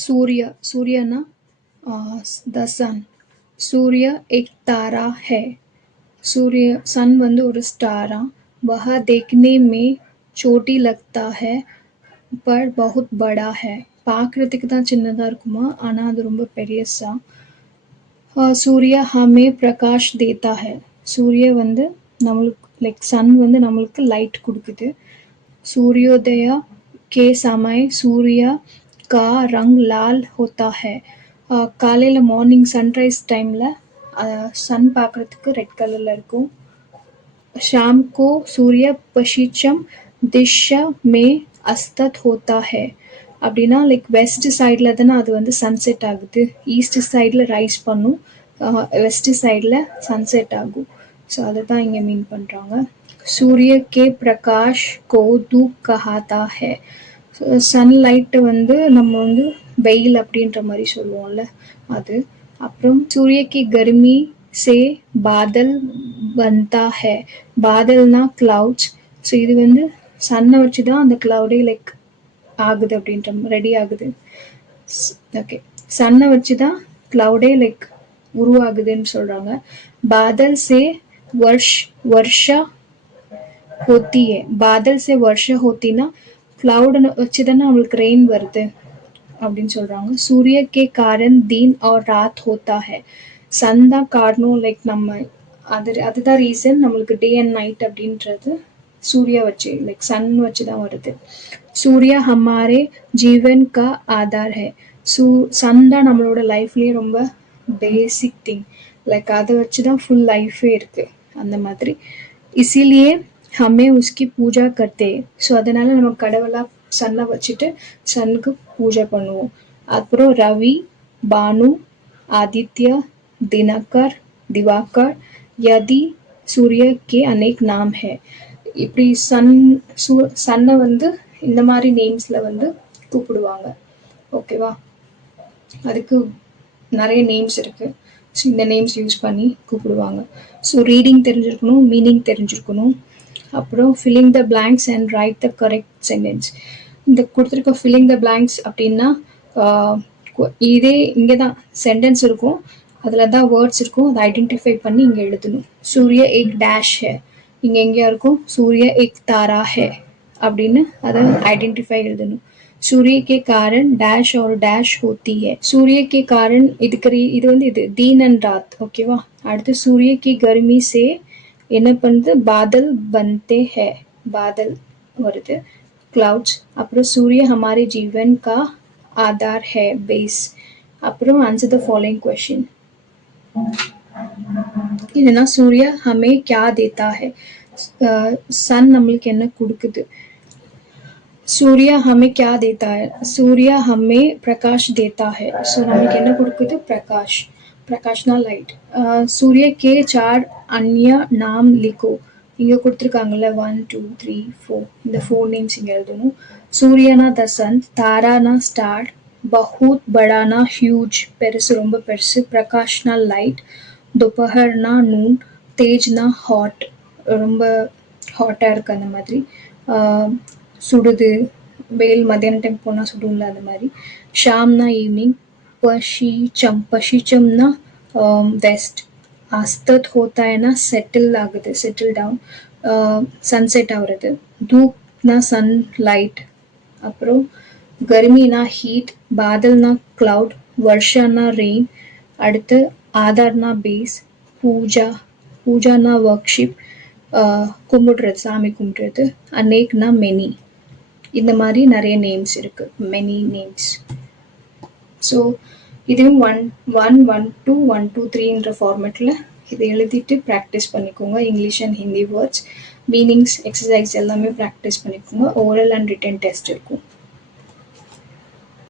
सूर्य ना द सन सूर्य एक तारा है सूर्य सन வந்து ஒரு ஸ்டாரா वह देखने में छोटी लगता है पर बहुत बड़ा है பார்க்கறதுக்கு தான் சின்னதா இருக்குமா ஆனா அது ரொம்ப பெரியசா सूर्य हमें प्रकाश देता है सूर्य வந்து நம்மளுக்கு லைக் சன் வந்து நம்மளுக்கு லைட் கொடுக்குது सूर्योदय के समय सूर्य का रंग लाल होता है காலையில மார்னிங் சன்ரைஸ் டைம்ல சன் பார்க்கறதுக்கு ரெட் கலர்ல இருக்கும் शाम को सूर्य पश्चिम दिशा में अस्तत होता है அப்படின்னா லைக் வெஸ்ட் சைடில் தானே அது வந்து சன்செட் ஆகுது ஈஸ்ட் சைடில் ரைஸ் பண்ணும் வெஸ்ட் சைடில் சன்செட் ஆகும் ஸோ அதை தான் இங்கே மீன் பண்ணுறாங்க சூரிய கே பிரகாஷ் கோ தூப் கஹாத்தா ஹே சன்லைட்டை வந்து நம்ம வந்து வெயில் அப்படின்ற மாதிரி சொல்லுவோம்ல அது அப்புறம் சூரிய கி கர்மி சே பாதல் பன்தா ஹே பாதல்னா கிளவுட்ஸ் ஸோ இது வந்து சன்னை வச்சு தான் அந்த கிளவுடே லைக் ஆகுது அப்படின்ற ரெடி ஆகுது ஓகே சன்னை வச்சு தான் கிளவுடே லைக் உருவாகுதுன்னு சொல்கிறாங்க பாதல் சே வருஷா होती है बादल से वर्षा होतीना क्लाउड வச்சு தானே நம்மளுக்கு ரெயின் வருது அப்படின்னு சொல்கிறாங்க सूर्य के कारण दिन और रात होता है சன் தான் காரணம் லைக் நம்ம அதுதான் ரீசன் நம்மளுக்கு டே அண்ட் நைட் அப்படின்றது சூர்யா வச்சு லைக் சன் வச்சு தான் வருது சூர்யா ஹமாரே ஜீவன் கா ஆதார் ஹே சன் தான் நம்மளோட லைஃப்லேயே ரொம்ப பேசிக் திங் லைக் அதை வச்சு தான் ஃபுல் லைஃபே இருக்குது அந்த மாதிரி இசிலியே ஹமே உஸ்கி பூஜா கர்த்தே ஸோ அதனால் நம்ம கடவுளாக சன்னை வச்சுட்டு சன்னுக்கு பூஜை பண்ணுவோம் அப்புறம் ரவி பானு ஆதித்யா दिनकर दिवाकर यदि सूर्य के अनेक नाम है இப்படி சன்னை வந்து இந்த மாதிரி நேம்ஸில் வந்து கூப்பிடுவாங்க ஓகேவா அதுக்கு நிறைய நேம்ஸ் இருக்குது ஸோ இந்த நேம்ஸ் யூஸ் பண்ணி கூப்பிடுவாங்க ஸோ ரீடிங் தெரிஞ்சிருக்கணும் மீனிங் தெரிஞ்சிருக்கணும் அப்புறம் filling the blanks and write the correct sentence இந்த கொடுத்துருக்க ஃபில்லிங் த பிளாங்க்ஸ் அப்படின்னா இதே இங்கே தான் சென்டென்ஸ் இருக்கும் அதில் தான் வேர்ட்ஸ் இருக்கும் அதை ஐடென்டிஃபை பண்ணி இங்கே எழுதணும் சூரிய ஏக் டேஷ் ஹே இங்கே எங்கேயா இருக்கும் சூரிய ஏக் தாரா ஹே அப்படின்னு அதை ஐடென்டிஃபை எழுதணும் सूर्य के कारण डैश और डैश होती है सूर्य के कारण இது வந்து இது दीन and रात ஓகேவா அடுத்து सूर्य की गर्मी से என்ன பண்ணுது बादल बनते हैं बादल வருது clouds அப்புறம் सूर्य हमारे जीवन का आधार है बेस அப்புறம் आंसर द फॉलोइंग क्वेश्चन இதுனா सूर्य हमें क्या देता है सन நம்மளுக்கு என்ன கொடுக்குது सूर्य हमें क्या देता है सूर्य हमें प्रकाश देता है सो நம்மளுக்கு என்ன கொடுக்குது பிரகாஷ்னா லைட் सूर्य के 4 अन्य नाम लिखो இங்க கொடுத்துருக்காங்கல்ல 1 2 3 4 இந்த 4 நேம்ஸ் இங்க எழுதணும் சூரியனா த சன் தாரானா ஸ்டார் बहुत बड़ा ना ह्यूज பெருசு ரொம்ப பெருசு பிரகாஷ்னா லைட் दोपहरனா நூன் தேஜ்னா ஹாட் ரொம்ப ஹாட்டாக இருக்குது அந்த மாதிரி சுடுது வெயில் மத்தியான டைம் போனால் சுடும்ல அந்த மாதிரி ஷாம்னா ஈவினிங் பஷிச்சம்னா வெஸ்ட் அஸ்தத் ஹோத்தாயனா செட்டில் ஆகுது செட்டில் டவுன் சன்செட் ஆகுறது தூப்னா சன் லைட் அப்புறம் गर्मीना हीट बादलना क्लाउड वर्षाना रेन அடுத்து ஆதார்னா பேஸ் பூஜானா ஒர்க்ஷிப் கும்பிடுறது சாமி கும்பிடுறது அநேக்னா மெனி இந்த மாதிரி நிறைய நேம்ஸ் இருக்கு மெனி நேம்ஸ் ஸோ இதுவும் 1 1 1 2 1 2 3ன்ற ஃபார்மேட்டில் இதை எழுதிட்டு ப்ராக்டிஸ் பண்ணிக்கோங்க English and Hindi words meanings exercise எல்லாமே ப்ராக்டிஸ் பண்ணிக்கோங்க ஓரல் அண்ட் ரிட்டன் டெஸ்ட் இருக்கும்